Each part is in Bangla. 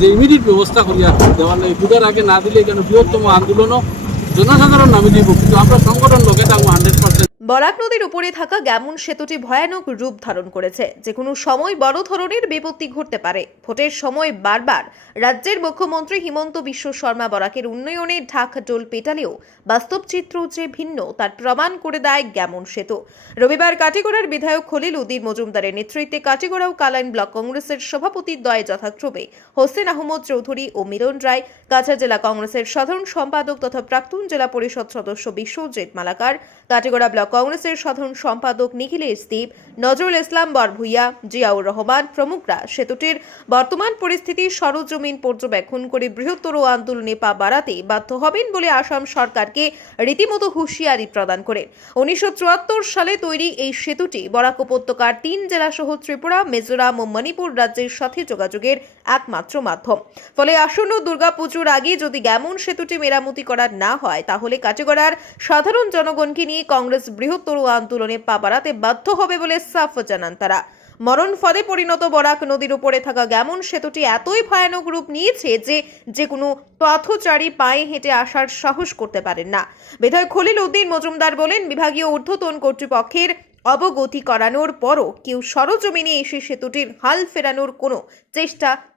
যে ইমিডিয়েট ব্যবস্থা করিয়া দেওয়ার লাগে পূজার আগে না দিলে এখানে বৃহত্তম আন্দোলনও জনসাধারণ নামে দিব, কিন্তু আমরা সংগঠন লোকে থাকবো 100%। বরাক নদীর উপরে থাকা গ্যামন সেতুটি ভয়ানক রূপ ধারণ করেছে। যে কোনো সময় বড় ধরনের বিপত্তি ঘটতে পারে। ভোটের সময় বারবার রাজ্যের মুখ্যমন্ত্রী হিমন্ত বিশ্ব শর্মা বরাকের উন্নয়নে ঢাক ঢোল পেটালেও বাস্তব চিত্র যে ভিন্ন তার প্রমাণ করে দেয় গ্যামন সেতু। রবিবার কাটিগড়ার বিধায়ক খলিল উদ্দিন মজুমদারের নেতৃত্বে কাটিগড়া ও কালাইন ব্লক কংগ্রেসের সভাপতি দ্বয় যথাক্রমে হোসেন আহমদ চৌধুরী ও মিলন রায়, কাছাড় জেলা কংগ্রেসের সাধারণ সম্পাদক তথা প্রাক্তন জেলা পরিষদ সদস্য বিশ্বজিৎ মালাকার, কাটিগড়া ব্লক কংগ্রেসের সাধারণ সম্পাদক নিখিলেশ দীপ, নজরুল ইসলাম বরভুইয়া, জিয়াউর রহমান প্রমুখরা সেতুটির বর্তমান পরিস্থিতি সরজমিন পর্যবেক্ষণ করে বৃহত্তর আন্দোলনে পা বাড়াতে বাধ্য হবেন বলে আসাম সরকারকে রীতিমতো হুঁশিয়ারি প্রদান করেন। 1974 সালে তৈরি এই সেতুটি বরাক উপত্যকার 3 জেলা সহ ত্রিপুরা, মিজোরাম ও মণিপুর রাজ্যের সাথে যোগাযোগের একমাত্র মাধ্যম। ফলে আসন্ন দুর্গাপুজোর আগে যদি গ্যামন সেতুটি মেরামতি করা না হয় তাহলে কাটিগড়ার সাধারণ জনগণকে নিয়ে কংগ্রেস বৃহত্তর আন্দোলনে পা বাড়াতে বাধ্য হবে বলে সাফ জানান তারা। মরণ ফাঁদে পরিণত বরাক নদীর উপরে থাকা গ্যামন সেতুটি এতই ভয়ানক রূপ নিয়েছে যে কোনো পথচারী পায়ে হেঁটে আসার সাহস করতে পারেন না। বিধায়ক খলিল উদ্দিন মজুমদার বলেন, বিভাগীয় ঊর্ধ্বতন কর্তৃপক্ষের অবগতি করানোর পরও কেউ সরজমিনে এসে সেতুটির হাল ফেরানোর কোনো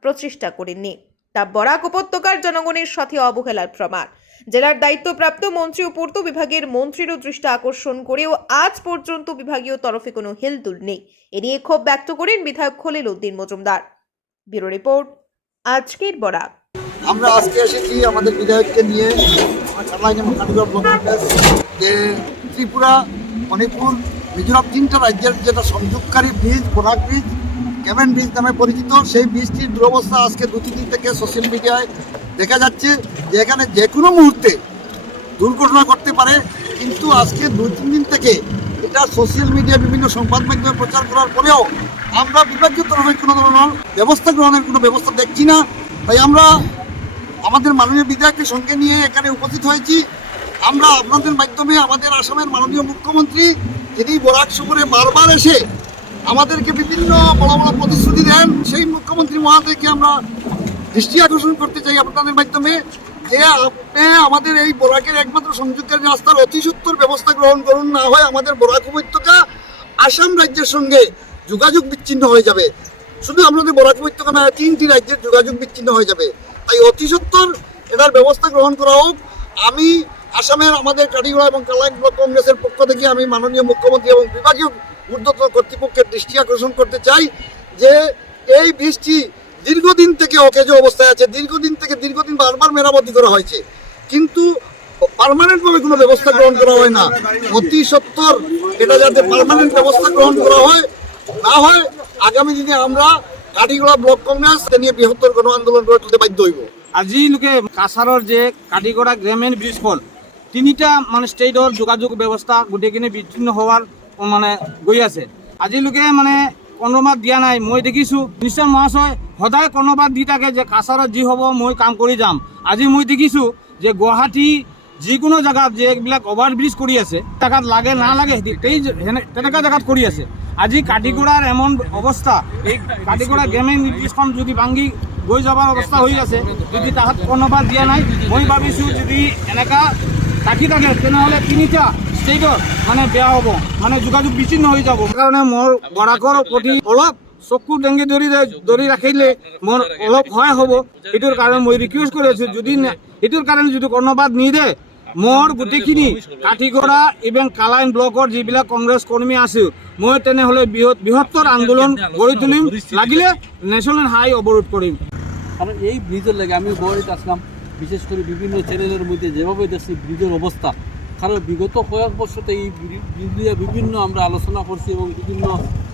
প্রচেষ্টা করেননি। তা বরাক উপত্যকার জনগণের সাথে অবহেলার প্রমাণ। জেলার দায়িত্বপ্রাপ্ত মন্ত্রী ও পূর্ত বিভাগের মন্ত্রীরও দৃষ্টি আকর্ষণ করেও আজ পর্যন্ত বিভাগীয় তরফে কোনো হেলদোল নেই। এ নিয়ে ক্ষোভ ব্যক্ত করেন বিধায়ক খলিল উদ্দিন মজুমদার। ব্যুরো রিপোর্ট, আজকের বরাক। আমরা আজকে এসেছি আমাদের বিধায়ককে নিয়ে যে ত্রিপুরা, মণিপুর, মিজোরাম 3টা রাজ্যের যেটা সংযোগকারী bridge, Barak bridge, Gammon bridge নামে পরিচিত, সেই ব্রিজটির দুরবস্থা আজকে 2-3 দিন থেকে সোশ্যাল মিডিয়ায় দেখা যাচ্ছে যে এখানে যে কোনো মুহূর্তে দুর্ঘটনা ঘটতে পারে। কিন্তু আজকে 2-3 দিন থেকে এটা সোশ্যাল মিডিয়া বিভিন্ন সংবাদ মাধ্যমে প্রচার করার পরেও আমরা বিভাগীয় তরফে কোনো ধরনের ব্যবস্থা গ্রহণের কোনো ব্যবস্থা দেখছি না। তাই আমরা আমাদের মাননীয় বিধায়ককে সঙ্গে নিয়ে এখানে উপস্থিত হয়েছি। আমরা আপনাদের মাধ্যমে আমাদের আসামের মাননীয় মুখ্যমন্ত্রী, যিনি বরাক শহরে বারবার এসে আমাদেরকে বিভিন্ন বড় বড় প্রতিশ্রুতি দেন, সেই মুখ্যমন্ত্রী মহোদয়কে আমরা দৃষ্টি আকর্ষণ করতে চাই আপনাদের মাধ্যমে যে আপনি আমাদের এই বরাকের একমাত্র সংযোগকারী রাস্তার অতি সত্বর ব্যবস্থা গ্রহণ করুন, না হয় আমাদের বরাক উপত্যকা আসাম রাজ্যের সঙ্গে যোগাযোগ বিচ্ছিন্ন হয়ে যাবে। শুধু আমাদের বরাক উপত্যকা না, 3টি রাজ্যের যোগাযোগ বিচ্ছিন্ন হয়ে যাবে। তাই অতি সত্বর এটার ব্যবস্থা গ্রহণ করা হোক। আমি আসামের আমাদের কাটিগড়া এবং কালাইন ব্লক কংগ্রেসের পক্ষ থেকে আমি মাননীয় মুখ্যমন্ত্রী এবং বিভাগীয় ঊর্ধ্বতন কর্তৃপক্ষের দৃষ্টি আকর্ষণ করতে চাই যে এই ব্রিজটি দীর্ঘদিন থেকে অকেজ অবস্থায় আছে, দীর্ঘদিন বারবার মেরামতি করা হয়েছে, কিন্তু পার্মানেন্টভাবে কোনো ব্যবস্থা গ্রহণ করা হয় না। অতি সত্বর এটা যাতে পার্মানেন্ট ব্যবস্থা গ্রহণ করা হয়, না হয় আগামী দিনে আমরা কাটিগড়া ব্লক কংগ্রেস নিয়ে বৃহত্তর গণ আন্দোলন গড়ে তুলতে বাধ্য হইব। আজি লোকে কাছাৰৰ যে কাটিগড়া গ্রামীণ ব্রিজখন 3টা মানে ষ্টেটৰ যোগাযোগ ব্যৱস্থা গোটেইখিনি বিচ্ছিন্ন হোৱাৰ মানে গৈ আছে। আজিলৈকে মানে কৰ্ণবাদ দিয়া নাই। মই দেখিছোঁ নিশ্চয় মহাশয় সদায় কৰ্ণবাদ দি থাকে যে কাছাৰত যি হ'ব মই কাম কৰি যাম। আজি মই দেখিছোঁ যে গুৱাহাটী যিকোনো জেগাত যে এইবিলাক অভাৰ ব্ৰিজ কৰি আছে, জেগাত লাগে নালাগে তেনেকুৱা জেগাত কৰি আছে। আজি কাটিগড়াৰ এমন অৱস্থা, এই কাটিগড়া গ্রামীণ ব্রিজখন যদি ভাঙি গৈ যাবার অৱস্থা হৈ আছে, যদি তাহাত কৰ্ণবাদ দিয়া নাই। মই ভাবিছোঁ যদি এনেকা থাকি থাকে তেনেহ'লে 3টা ষ্টেটত মানে বেয়া হ'ব, মানে যোগাযোগ বিচ্ছিন্ন হৈ যাব। সেইকাৰণে মোৰ বৰাকৰ প্ৰতি অলপ চকু ডেংগি ধৰি ৰাখিলে মোৰ অলপ সহায় হ'ব। সেইটোৰ কাৰণে মই ৰিকুৱেষ্ট কৰি আছোঁ, যদি সেইটোৰ কাৰণে যদি কৰ্ণবাদ নিদিয়ে মোৰ গোটেইখিনি কাটিগড়া ইভেন কালাইন ব্লকৰ যিবিলাক কংগ্ৰেছ কৰ্মী আছে, মই তেনেহ'লে বৃহত্তৰ আন্দোলন গঢ়ি তুলিম, লাগিলে ন্যাশনাল হাই অৱৰোধ কৰিম। কারণ এই ব্রিজের লাগে আমি বড়িতে আসলাম, বিশেষ করে বিভিন্ন চ্যানেলের মধ্যে যেভাবে দেখছি ব্রিজের অবস্থা, কারণ বিগত কয়েক বছরতে এই ব্রিজ নিয়ে বিভিন্ন আমরা আলোচনা করছি এবং বিভিন্ন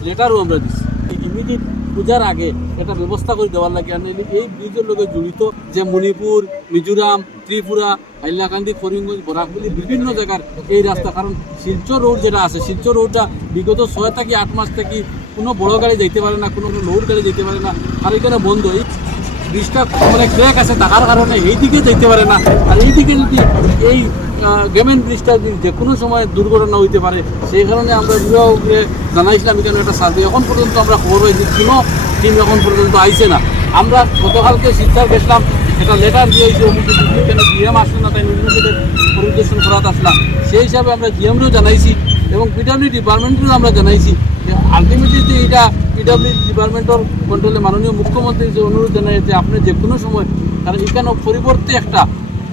লেটারও আমরা দিচ্ছি। ইমিডিয়েট পূজার আগে এটা ব্যবস্থা করে দেওয়ার লাগে। এই ব্রিজের লগে জড়িত যে মণিপুর, মিজোরাম, ত্রিপুরা, হাইলাকান্দি, করিমগঞ্জ, বরাকবলি বিভিন্ন জায়গার এই রাস্তা, কারণ শিলচর রোড যেটা আছে, শিলচর রোডটা বিগত 6 থেকে 8 মাস থেকে কোনো বড় গাড়ি যেতে পারে না, কোনো লোড গাড়ি যেতে পারে না, আর এখানে বন্ধ। এই ব্রিজটা মানে ক্র্যাক আছে থাকার কারণে এই দিকে যেতে পারে না। আর এই দিকে যদি এই গ্রামীণ ব্রিজটা যে কোনো সময় দুর্ঘটনা হইতে পারে, সেই কারণে আমরা বিভাগকে জানাইছিলাম এখানে একটা সার্ভে। এখন পর্যন্ত আমরা খবর পাইছি কোনো টিম এখন পর্যন্ত আইছে না। আমরা গতকালকে শিলচর গেছিলাম, একটা লেটার দিয়ে হয়েছে অমুকে কেন জিএম আসলে না, তাই নিম্নগেটের পরিদর্শন করাতে আসলাম। সেই হিসাবে আমরা জিএমরেও জানাইছি এবং পিডব্লিউ ডিপার্টমেন্টেও আমরা জানাইছি যে আলটিমেটলি যে এটা পিডব্লিউ ডিপার্টমেন্টের কন্ট্রোলে মাননীয় মুখ্যমন্ত্রী যে অনুরোধ জানাই যে আপনি যে কোনো সময়, কারণ এখানেও পরিবর্তে একটা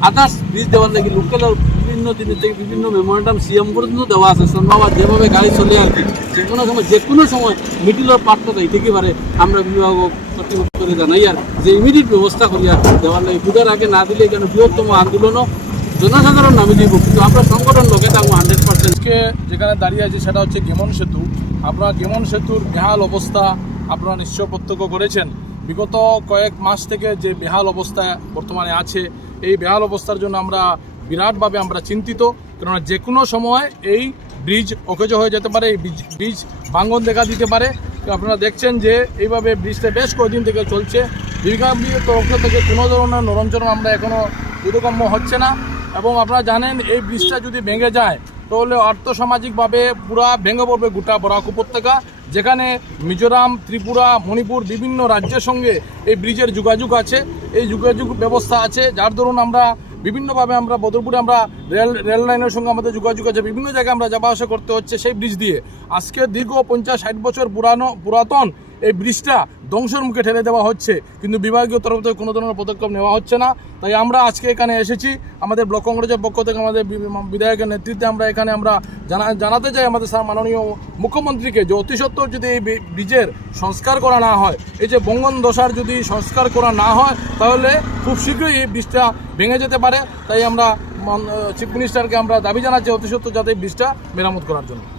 আদার্স ব্রিজ দেওয়ার লাগে লোকালের বিভিন্ন জিনিস থেকে বিভিন্ন মেমোরেন্ডাম সিএম পর্যন্ত দেওয়া আছে। সোনবাবার যেভাবে গাড়ি চলে আর কি, যে কোনো সময় মিডিলের পার্টটা দিতে পারে, আমরা বিভাগ কর্তৃপক্ষকে জানাই আর যে ইমিডিয়েট ব্যবস্থা করিয়া দেওয়ার লাগে। পূজার আগে না দিলে এখানে বৃহত্তম আন্দোলনও জনসাধারণ নামে দিব, কিন্তু আমরা সংগঠন লোকে থাকবো 100%। আজকে যেখানে দাঁড়িয়ে আছে সেটা হচ্ছে গেমন সেতু। আপনারা গেমন সেতুর বেহাল অবস্থা আপনারা নিশ্চয় প্রত্যক্ষ করেছেন। বিগত কয়েক মাস থেকে যে বেহাল অবস্থা বর্তমানে আছে, এই বেহাল অবস্থার জন্য আমরা বিরাটভাবে আমরা চিন্তিত। কেননা যে কোনো সময় এই ব্রিজ অকেজ হয়ে যেতে পারে, এই ব্রিজ ভাঙন দেখা দিতে পারে। তো আপনারা দেখছেন যে এইভাবে ব্রিজটা বেশ কয়েকদিন থেকে চলছে। বিভাগীয় তরফ থেকে কোনো ধরনের নরঞ্চরণ আমরা এখনও বোধগম্য হচ্ছে না। এবং আপনারা জানেন এই ব্রিজটা যদি ভেঙে যায় তাহলে আর্থসামাজিকভাবে পুরা ভেঙে পড়বে গোটা বরাক উপত্যকা, যেখানে মিজোরাম, ত্রিপুরা, মণিপুর বিভিন্ন রাজ্যের সঙ্গে এই ব্রিজের যোগাযোগ আছে, এই যোগাযোগ ব্যবস্থা আছে, যার দরুন আমরা বিভিন্নভাবে আমরা বদরপুরে আমরা রেল লাইনের সঙ্গে আমাদের যোগাযোগ আছে, বিভিন্ন জায়গায় আমরা যাওয়া আসা করতে হচ্ছে সেই ব্রিজ দিয়ে। আজকে দীর্ঘ 50-60 বছর পুরাতন এই ব্রিজটা ধ্বংসের মুখে ঠেলে দেওয়া হচ্ছে, কিন্তু বিভাগীয় তরফ থেকে কোনো ধরনের পদক্ষেপ নেওয়া হচ্ছে না। তাই আমরা আজকে এখানে এসেছি, আমাদের ব্লক কংগ্রেসের পক্ষ থেকে আমাদের বিধায়কের নেতৃত্বে আমরা এখানে আমরা জানাতে চাই আমাদের মাননীয় মুখ্যমন্ত্রীকে যে অতি সত্বর যদি এই ব্রিজের সংস্কার করা না হয়, এই যে বঙ্গন দশার যদি সংস্কার করা না হয়, তাহলে খুব শীঘ্রই এই ব্রিজটা ভেঙে যেতে পারে। তাই আমরা চিফ মিনিস্টারকে আমরা দাবি জানাচ্ছি অতি সত্বর যাতে এই ব্রিজটা মেরামত করার জন্য।